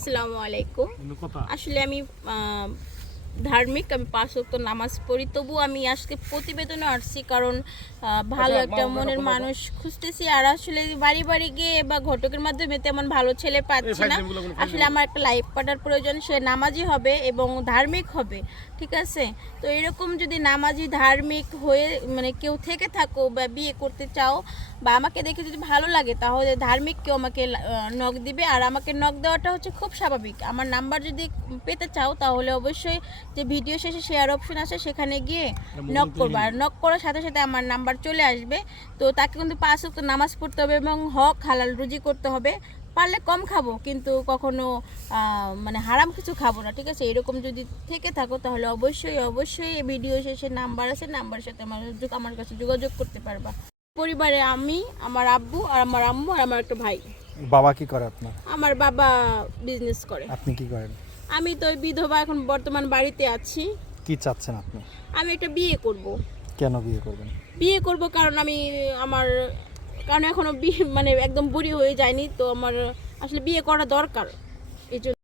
আসসালামু আলাইকুম। আসলে আমি ধার্মিক, আমি 5 ওয়াক্ত নামাজ পড়ি। তবু আমি আজকে প্রতিবেদনে আসছি কারণ ভালো একটা মনের মানুষ খুঁজতেছি। আর আসলে বাড়ি বাড়ি গিয়ে বা ঘটকের মাধ্যমে তেমন ভালো ছেলে পাচ্ছি না। আসলে আমার একটা লাইফ পার্টনার প্রয়োজন, সে নামাজি হবে এবং ধার্মিক হবে, ঠিক আছে? তো এরকম যদি নামাজি ধার্মিক হয়ে মানে কেউ থেকে থাকো বা বিয়ে করতে চাও বা আমাকে দেখে যদি ভালো লাগে, তাহলে ধার্মিক কেউ আমাকে নক দিবে। আর আমাকে নক দেওয়াটা হচ্ছে খুব স্বাভাবিক। আমার নাম্বার যদি পেতে চাও তাহলে অবশ্যই যে ভিডিও শেষে শেয়ার অপশন আছে সেখানে গিয়ে নক করবা। আর নক করার সাথে সাথে আমার নাম্বার চলে আসবে। তো তাকে কিন্তু 5 ওয়াক্ত নামাজ পড়তে হবে এবং হক হালাল রুজি করতে হবে। পারলে কম খাবো, কিন্তু কখনো মানে হারাম কিছু খাবো না, ঠিক আছে? এরকম যদি থেকে থাকো তাহলে অবশ্যই অবশ্যই এই ভিডিও শেষে নাম্বার আছে, নাম্বারের সাথে আমার কাছে যোগাযোগ করতে পারবা। পরিবারে আমি, আমার আব্বু আর আমার আম্মু আর আমার একটা ভাই। বাবা কি করে আপনার? আমার বাবা বিজনেস করে। আপনি কি করেন? আমি তো বিধবা, এখন বর্তমান বাড়িতে আছি। কি চাচ্ছেন আপনি? আমি একটা বিয়ে করব। কেন বিয়ে করবেন? বিয়ে করব কারণ কারণ এখনো বিয়ে মানে একদম বুড়ি হয়ে যায়নি, তো আমার আসলে বিয়ে করা দরকার। এই জন্য